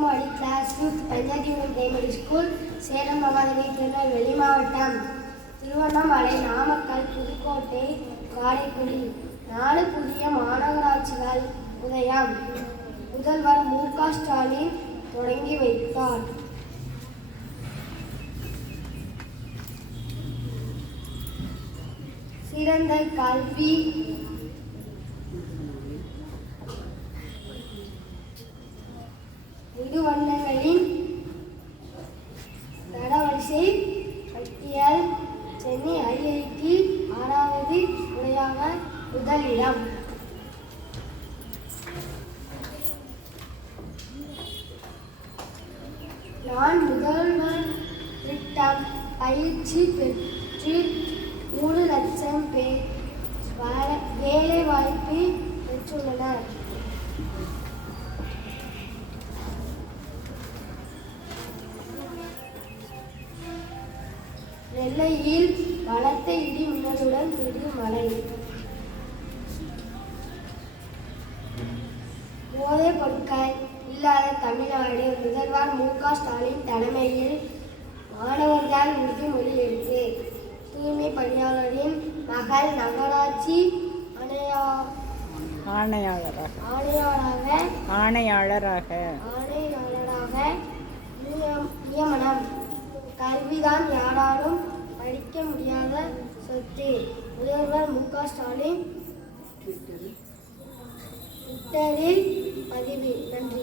திருமாடி class டூத் பஞ்சாதி primary school Salem திருநெல் திருநெல்வேலி மாவட்டம். திருவண்ணாமலை நாமக்கல் புதுக்கோட்டை காரைக்குடி. நாலு புதிய மாநகராட்சிகள் உதயம். முதல்வர் மு க ஸ்டாலின் தொடங்கி வைத்தார். சிறந்த கல்வி நிறுவனங்களின் தரவரிசை பட்டியல் சென்னை ஐஐடி ஆறாவது முறையாக முதலிடம். நான் முதல்வர் திட்டம் பயிற்சி பெற்று நெல்லையில் பலத்த இடி மின்னலுடன் திடீர் மழை. போதைப் பொருட்கள் இல்லாத தமிழ்நாடு முதல்வர் மு க ஸ்டாலின் தலைமையில் மாணவர்கள் உறுதிமொழி எடுத்து தூய்மை பணியாளரின் மகள் நகராட்சி ஆணையா ஆணையாளராக. ஆணையாளராக ஆணையாளராக. ஆணையாளராக கல்விதான் யாராலும் படிக்க முடியாத சொத்து. முதல்வர் மு. க. ஸ்டாலின். ட்விட்டரில் பதிவு. நன்றி.